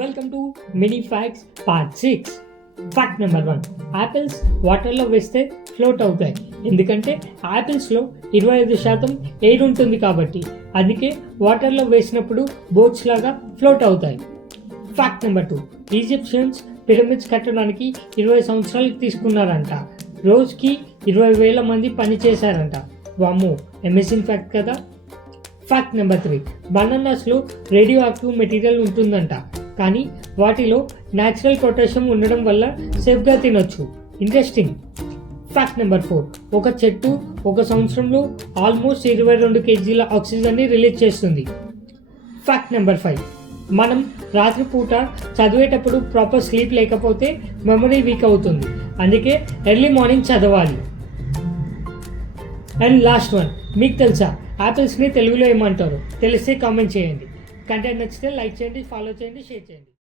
Welcome to mini facts part 6. Fact number 1. Apples వాటర్లో వేస్తే float అవుతాయి. ఎందుకంటే యాపిల్స్లో 25% ఎయిర్ ఉంటుంది కాబట్టి. అందుకే వాటర్లో వేసినప్పుడు బోట్స్ లాగా ఫ్లోట్ అవుతాయి. Fact number 2. ఈజిప్షియన్స్ పిరమిడ్స్ కట్టడానికి 20 సంవత్సరాలు తీసుకున్నారంట. రోజుకి 20,000 మంది పని చేశారంట. వామ్మో, అమేజింగ్ ఫ్యాక్ట్ కదా. Fact number 3. బనానాస్లో రేడియో యాక్టివ్ మెటీరియల్ ఉంటుందంట, కానీ వాటిలో న్యాచురల్ పొటాషియం ఉండడం వల్ల సేఫ్గా తినొచ్చు. ఇంట్రెస్టింగ్. Fact number 4. ఒక చెట్టు ఒక సంవత్సరంలో ఆల్మోస్ట్ 22 kg ఆక్సిజన్ని రిలీజ్ చేస్తుంది. ఫ్యాక్ట్ నెంబర్ 5. మనం రాత్రిపూట చదివేటప్పుడు ప్రాపర్ స్లీప్ లేకపోతే మెమరీ వీక్ అవుతుంది. అందుకే ఎర్లీ మార్నింగ్ చదవాలి. అండ్ లాస్ట్ వన్, మీకు తెలుసా యాపిల్స్ని తెలుగులో ఏమంటారు? తెలిస్తే కామెంట్ చేయండి. కంటెంట్ నచ్చితే లైక్ చేయండి, ఫాలో చేయండి, షేర్ చేయండి.